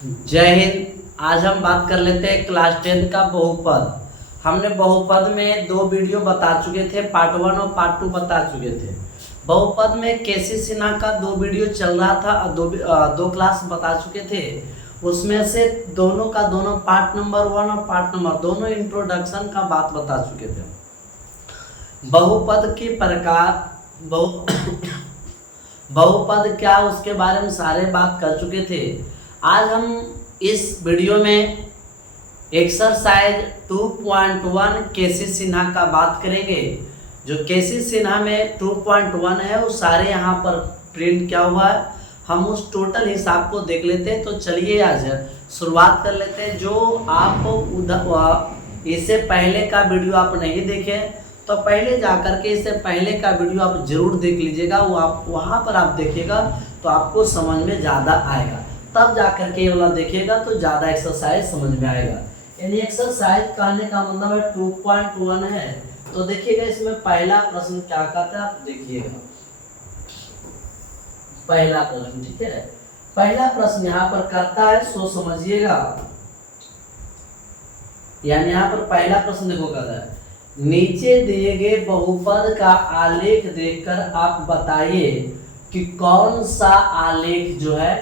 जय हिंद। आज हम बात कर लेते हैं क्लास 10 का बहुपद। हमने बहुपद में दो वीडियो बता चुके थे, पार्ट 1 और पार्ट 2 बता चुके थे। बहुपद में केसी सिन्हा का दो वीडियो चल रहा था, दो क्लास बता चुके थे। उसमें से दोनों का दोनों पार्ट नंबर 1 और पार्ट नंबर दोनों इंट्रोडक्शन का बात बता चुके थे। बहुपद के प्रकार बहुपद क्या, उसके बारे में सारे बात कर चुके थे। आज हम इस वीडियो में एक्सरसाइज 2.1 केसी सिन्हा का बात करेंगे। जो केसी सिन्हा में 2.1 है वो सारे यहाँ पर प्रिंट क्या हुआ है, हम उस टोटल हिसाब को देख लेते हैं। तो चलिए आज शुरुआत कर लेते हैं। जो आप इससे पहले का वीडियो आप नहीं देखे तो पहले जाकर के इससे पहले का वीडियो आप जरूर देख लीजिएगा। वो आप वहाँ पर आप देखिएगा तो आपको समझ में ज़्यादा आएगा, तब जाकर के ये वाला देखिएगा तो ज़्यादा एक्सरसाइज समझ में आएगा। यानी एक्सरसाइज कहने का मतलब है 2.1 है। तो देखिएगा इसमें पहला प्रश्न क्या कहता है, आप देखिएगा पहला प्रश्न। ठीक है, पहला प्रश्न यहाँ पर करता है, सो समझिएगा। यानी यहाँ पर पहला प्रश्न देखो कहता है, नीचे दिए गए बहुपद का आलेख देखकर आप बताइए कि कौन सा आलेख जो है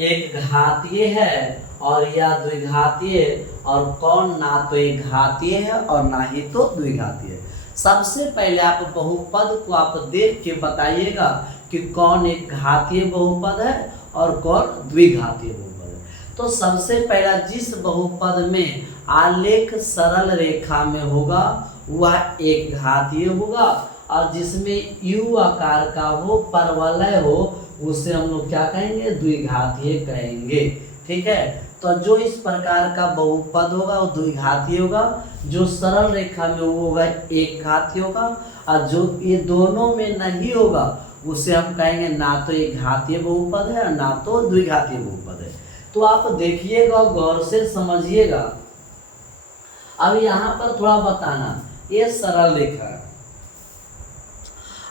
एक घातीय है और या द्विघातीय, और कौन ना तो एक घातीय है और ना ही तो द्विघातीय। सबसे पहले आप बहुपद को आप देख के बताइएगा कि कौन एक घातीय बहुपद है और कौन द्विघातीय बहुपद है। तो सबसे पहला जिस बहुपद में आलेख सरल रेखा में होगा वह एक घातीय होगा, और जिसमें यू आकार का हो, परवलय हो, उसे हम लोग क्या कहेंगे, द्विघातीय कहेंगे। ठीक है, तो जो इस प्रकार का बहुपद होगा वो द्विघातीय होगा। जो सरल रेखा में वो होगा एक घातीय होगा, और जो ये दोनों में नहीं होगा उसे हम कहेंगे ना तो एक घातीय बहुपद है और ना तो द्विघातीय बहुपद है। तो आप देखिएगा और गौर से समझिएगा। अब यहाँ पर थोड़ा बताना, ये सरल रेखा है।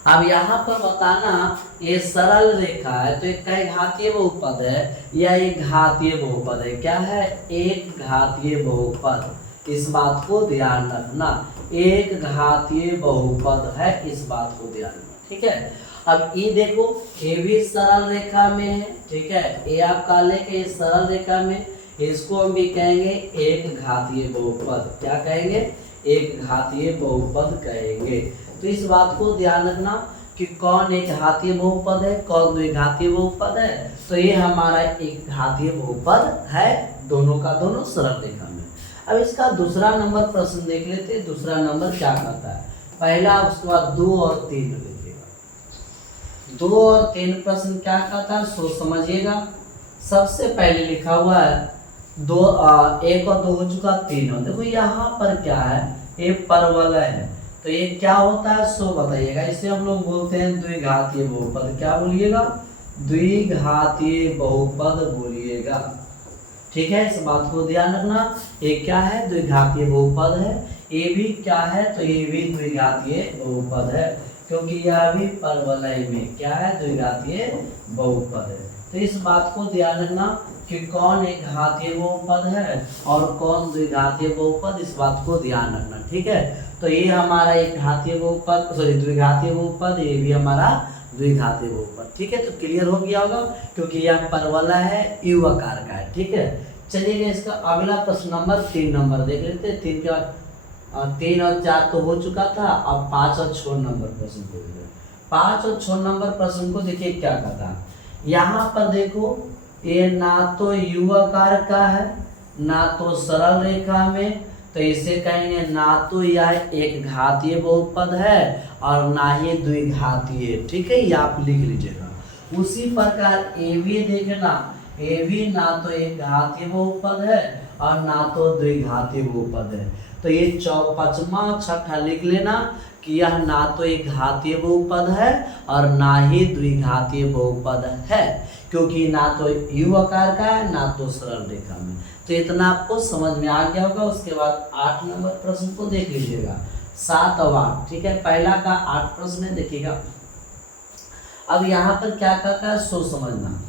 अब यहाँ पर बताना ये सरल रेखा है तो एक घातीय बहुपद है या एक घातीय बहुपद है। क्या है, एक घातीय बहुपद। इस बात को ध्यान रखना, एक घातीय बहुपद है, इस बात को ध्यान रखना। ठीक है, अब ये देखो ये भी सरल रेखा में है। ठीक है, ये आप का लेके सरल रेखा में, इसको हम भी कहेंगे एक घातीय बहुपद। क्या कहेंगे, एक घातीय बहुपद कहेंगे। तो इस बात को ध्यान रखना कि कौन एक घातीय बहुपद है, कौन द्विघातीय बहुपद है। तो ये हमारा एक घातीय बहुपद है, दोनों का दोनों सरल रेखा में। अब इसका दूसरा नंबर प्रश्न देख लेते हैं। दूसरा नंबर क्या कहता है, पहला, उसके बाद 2 और 3 देखिएगा। 2 और 3 प्रश्न क्या कहता है, सो समझिएगा। सबसे पहले लिखा हुआ है 1 और 2 हो चुका, 3 हो। देखो यहाँ पर क्या है, ये परवलय है, तो ये क्या होता है सो बताइएगा। इसे हम लोग बोलते हैं द्विघातीय बहुपद। क्या बोलिएगा, द्विघातीय बहुपद बोलिएगा। ठीक है, इस बात को ध्यान रखना। ये क्या है, द्विघातीय बहुपद है। ये भी क्या है, तो ये भी द्विघातीय बहुपद है, क्योंकि यह भी परवलय में क्या है, द्विघातीय बहुपद है। तो इस बात को ध्यान रखना कि कौन एक घातीय बहुपद है और कौन द्विघातीय बहुपद, इस बात को ध्यान रखना। ठीक है, तो ये हमारा एक घातीय बहुपद, सॉरी द्विघातीय बहुपद, ये भी हमारा द्विघातीय बहुपद। ठीक है, तो क्लियर हो गया होगा, क्योंकि यह परवलय है, यू आकार का है। ठीक है, चलिए इसका अगला प्रश्न नंबर 3 नंबर देख लेते हैं। 3 के बाद 3 और 4 तो हो चुका था। अब 5 और 6 नंबर प्रश्न को देखिए। 5 और 6 नंबर प्रश्न को देखिए क्या कहता है। यहाँ पर देखो ये ना तो यू आकार का है ना तो सरल रेखा में, तो इसे कहेंगे ना तो यह एक घातीय बहुपद है और ना ही द्विघातीय। ठीक है, ये आप लिख लीजिएगा। उसी प्रकार ए भी देखना, ए भी ना तो एक घातीय बहुपद है और ना तो द्विघातीय बहुपद है। तो ये 5वां और 6ठा लिख लेना कि यह ना तो एक घातीय बहुपद है और ना ही द्विघातीय बहुपद है, क्योंकि ना तो यू आकार का है ना तो सरल रेखा में। तो इतना आपको समझ में आ गया होगा। उसके बाद 8 नंबर प्रश्न को देख लीजिएगा, 7 और 8। ठीक है, पहला का 8 प्रश्न है, देखिएगा। अब यहाँ पर क्या कहता है सो समझना।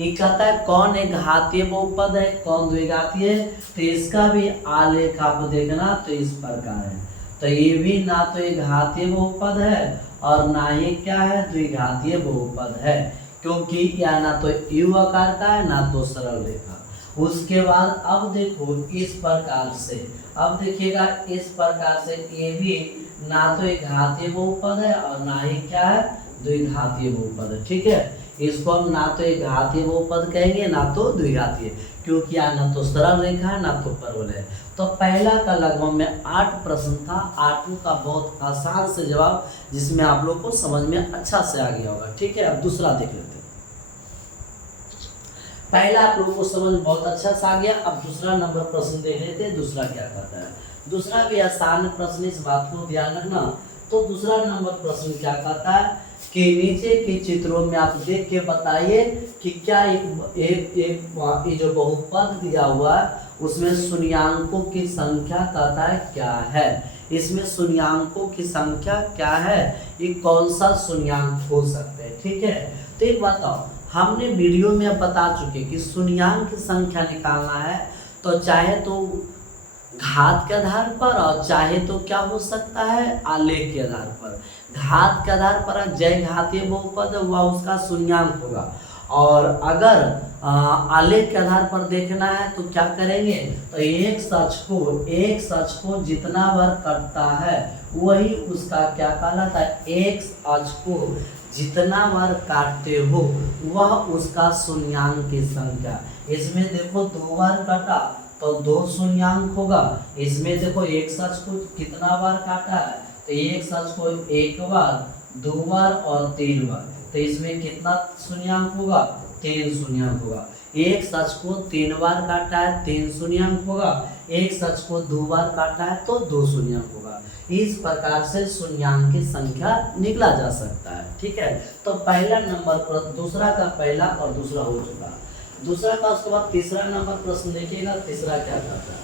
ये कहता है कौन एक घातीय बहुपद है, कौन द्विघातीय है, तो इसका भी आलेख आप देखना तो इस प्रकार है। तो ये भी ना तो एक घातीय बहुपद है और ना ही क्या है, द्विघातीय बहुपद है, क्योंकि यह ना तो यू आकार का है ना तो सरल रेखा। उसके बाद अब देखो इस प्रकार से, अब देखिएगा इस प्रकार से ये भी ना तो एक घातीय बहुपद है और ना ही क्या है, द्विघातीय बहुपद है। ठीक है, इसको हम ना तो एक घातीय बहुपद कहेंगे ना तो द्विघातीय, क्योंकि यह ना तो सरल रेखा है ना तो परवलय है। तो पहला का लगभग में 8 प्रश्न था, 8 का बहुत आसान से जवाब जिसमें आप लोग को समझ में अच्छा से आ गया होगा। ठीक है, अब दूसरा देख लेते हैं। पहला आप लोगों को समझ बहुत अच्छा से आ गया, अब दूसरा नंबर प्रश्न देख लेते हैं। दूसरा क्या कहता है, दूसरा भी आसान प्रश्न, इस बात को ध्यान रखना। तो दूसरा नंबर प्रश्न क्या कहता है कि नीचे के चित्रों में आप देख के बताइए कि क्या एक जो बहुपद दिया हुआ है उसमें शून्याङ्कों की संख्या कहता है क्या है, इसमें शून्याङ्कों की संख्या क्या है, ये कौन सा शून्याङ्क हो सकते हैं। ठीक है, तो एक बताओ, हमने वीडियो में बता चुके कि शून्याङ्क की संख्या निकालना है तो चाहे तो घात के आधार पर और चाहे तो क्या हो सकता है, आलेख के आधार पर। घात के आधार पर जय घातीय बहुपद वह उसका शून्याङ्क होगा, और अगर आलेख के आधार पर देखना है तो क्या करेंगे, तो एक सच को जितना बार कटता है वही उसका क्या कहलाता है, एक अक्ष को जितना बार काटते हो वह उसका शून्याङ्क की संख्या। इसमें देखो 2 बार काटा तो 2 शून्याङ्क होगा, इसमें देखो एक सच को कितना बार काटा है, तो एक सच को 1 बार, 2 बार और 3 बार, तो इसमें कितना शून्याङ्क होगा, 3 शून्याङ्क होगा। एक सच को 3 बार काटा है, 3 शून्याङ्क होगा, एक सच को 2 बार काटा है तो 2 शून्याङ्क होगा। इस प्रकार से शून्याङ्क की संख्या निकला जा सकता है। ठीक है, तो पहला नंबर पर दूसरा का पहला और दूसरा हो चुका, दूसरा का उसके बाद तीसरा नंबर प्रश्न देखिएगा, तीसरा क्या कहता है।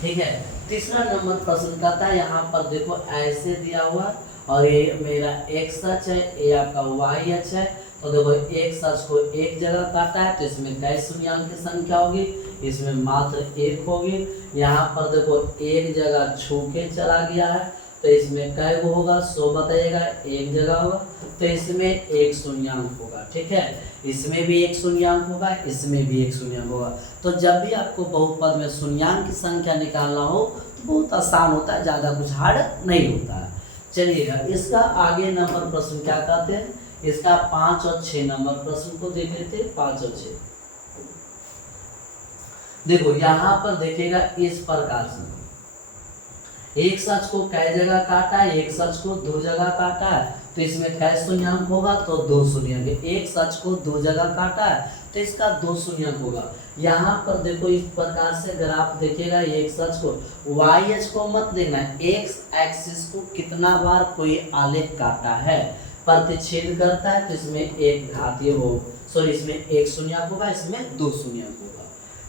ठीक है, तीसरा नंबर प्रश्न कहता है, यहाँ पर देखो ऐसे दिया हुआ और ये मेरा एक सच है, ये आपका वाई अक्ष है। तो देखो एक सच को एक जगह काटा है तो इसमें कै शून्याङ्क की संख्या होगी, इसमें मात्र 1 होगी। यहाँ पर देखो एक जगह छू के चला गया है तो इसमें कै गो होगा, 100 बताइएगा, एक जगह होगा तो इसमें 1 शून्याङ्क होगा। ठीक है, इसमें भी 1 शून्याङ्क होगा, इसमें भी 1 शून्याङ्क होगा। तो जब भी आपको बहुपद में शून्याङ्क की संख्या निकालना हो तो बहुत आसान होता है, ज़्यादा कुछ हार्ड नहीं होता है। चलिएगा, इसका आगे नंबर प्रश्न क्या कहते हैं, इसका 5 और 6 नंबर प्रश्न को देख लेते हैं। 5 और 6 देखो, यहाँ पर देखिएगा इस प्रकार से एक सच को कै जगह काटा है, एक सच को 2 जगह काटा है तो इसमें कै शून्याङ्क होगा, तो 2 शून्याङ्क। एक सच को 2 जगह काटा है तो इसका 2 शून्याङ्क होगा। यहाँ पर देखो इस प्रकार से अगर आप देखिएगा, एक सच को वाई अक्ष को मत देखना, एक्स एक्सिस को कितना बार कोई आलेख काटा है, प्रतिच्छेद करता है तो इसमें एक घातीय हो, सॉरी इसमें 1 शून्याङ्क होगा, इसमें 2 शून्याङ्क होगा।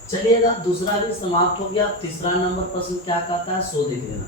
चलिएगा, दूसरा भी समाप्त हो गया। तीसरा नंबर प्रश्न क्या कहता है, सो देख लेना।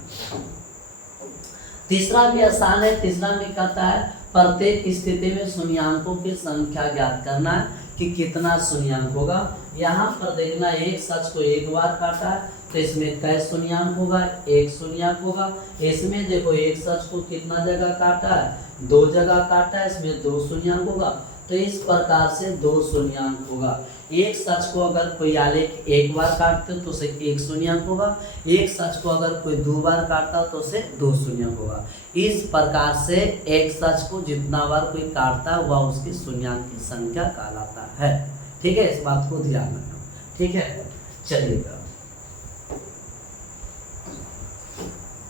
तीसरा भी आसान है, तीसरा भी कहता है प्रत्येक स्थिति में शून्याङ्कों की संख्या ज्ञात करना है कि कितना शून्याङ्क होगा। यहाँ पर देखना, एक सच को 1 बार काटा है तो इसमें कै शून्याङ्क होगा, 1 शून्याङ्क होगा। इसमें देखो एक सच को कितना जगह काटा है, 2 जगह काटा है, इसमें 2 शून्याङ्क होगा। तो इस प्रकार से 2 शून्याङ्क होगा। एक सच को अगर कोई आलेख 1 बार काटते तो उसे 1 शून्याङ्क होगा, एक सच को अगर कोई 2 बार काटता तो उसे 2 शून्याङ्क होगा। इस प्रकार से एक सच को जितना बार कोई काटता है वह उसकी शून्याङ्क की संख्या कहलाता है। ठीक है, इस बात को ध्यान रखना। ठीक है, चलिएगा,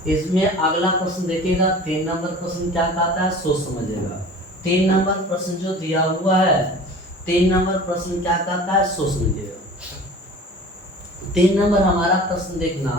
इसमें अगला प्रश्न देखिएगा। 3 नंबर प्रश्न क्या कहता है, सोच समझिएगा। 3 नंबर प्रश्न जो दिया हुआ है, 3 नंबर प्रश्न क्या कहता है, सोच लीजिएगा। 3 नंबर हमारा प्रश्न देखना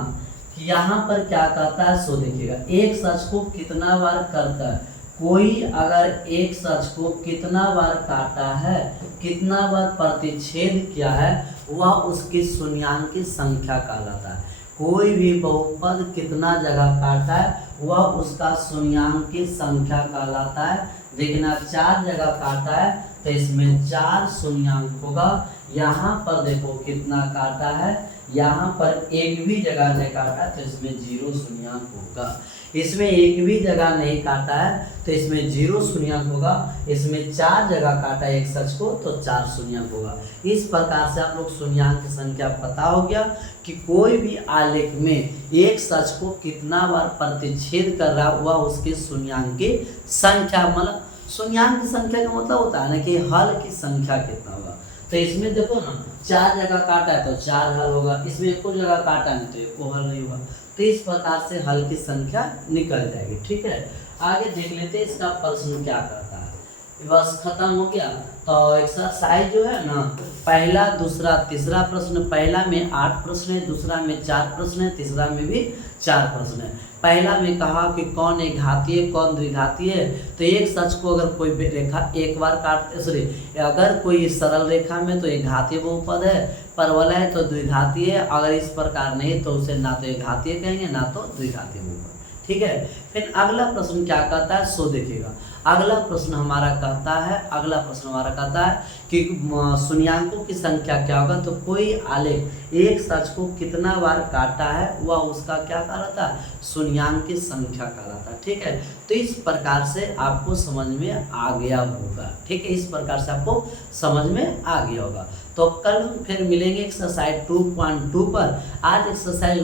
कि यहाँ पर क्या कहता है, सो देखिएगा। एक सच को कितना बार करता है, कोई अगर एक सच को कितना बार काटा है, कितना बार प्रतिच्छेद किया है, वह उसकी शून्याङ्क की संख्या कहलाता है। कोई भी बहुपद कितना जगह काटा है वह उसका शून्याङ्क की संख्या कहलाता है। देखना, 4 जगह काटा है तो इसमें 4 शून्यांक होगा। यहाँ पर देखो कितना काटा है, यहाँ पर एक भी जगह नहीं काटा तो इसमें 0 शून्यांक होगा। इसमें एक भी जगह नहीं काटा है तो इसमें 0 शून्यांक होगा। इसमें 4 जगह काटा एक सच को तो 4 शून्यांक होगा। इस प्रकार से आप लोग शून्यांक की संख्या पता हो गया कि कोई भी आलेख में एक सच को कितना बार प्रतिच्छेद कर रहा हुआ उसके शून्यांक की संख्या, मतलब शून्यांक की संख्या का मतलब होता है ना कि हल की संख्या कितना होगा। तो इसमें देखो ना 4 जगह काटा है तो 4 हल होगा, इसमें एको जगह काटा नहीं तो एको हल नहीं होगा। तो इस प्रकार से हल की संख्या निकल जाएगी। ठीक है, आगे देख लेते हैं इसका प्रश्न क्या करता है। बस खत्म हो गया। तो एक्सरसाइज जो है ना, पहला दूसरा तीसरा प्रश्न, पहला में 8 प्रश्न है, दूसरा में 4 प्रश्न है, तीसरा में भी 4 प्रश्न है। पहला में कहा कि कौन एक घातीय कौन द्विघातीय है। तो एक सच को अगर कोई रेखा एक बार काटते, सॉरी अगर कोई सरल रेखा में तो एक घातीय बहुपद है, परवलय है तो द्विघातीय है, अगर इस प्रकार नहीं तो उसे ना तो एक घातीय कहेंगे ना तो द्विघातीय बहुपद। ठीक है, फिर अगला प्रश्न क्या कहता है सो देखिएगा। अगला प्रश्न हमारा कहता है कि शून्यांकों की संख्या क्या होगा। तो कोई आलेख एक सच को कितना बार काटा है वह उसका क्या कहलाता है, शून्यांक की संख्या कहलाता है। ठीक है, तो इस प्रकार से आपको समझ में आ गया होगा। ठीक है, इस प्रकार से आपको समझ में आ गया होगा। तो कल हम फिर मिलेंगे एक्सरसाइज 2.2 पर। आज एक्सरसाइज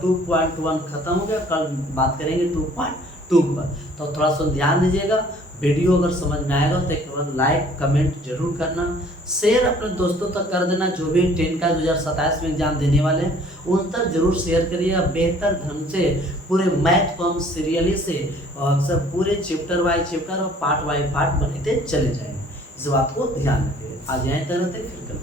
2.1 खत्म हो गया, कल बात करेंगे 2.2 पर। तो थोड़ा सा ध्यान दीजिएगा। वीडियो अगर समझ में आएगा तो एक बार लाइक कमेंट जरूर करना, शेयर अपने दोस्तों तक कर देना। जो भी 10 का 2027 में एग्जाम देने वाले हैं उन तक जरूर शेयर करिएगा। बेहतर ढंग से पूरे मैथ को हम सीरियली से सब पूरे चैप्टर वाइज चैप्टर और पार्ट वाइज पार्ट बनाते चले जाएंगे। इस बात को ध्यान रखिए। आज यहीं तक रहते फिर कल।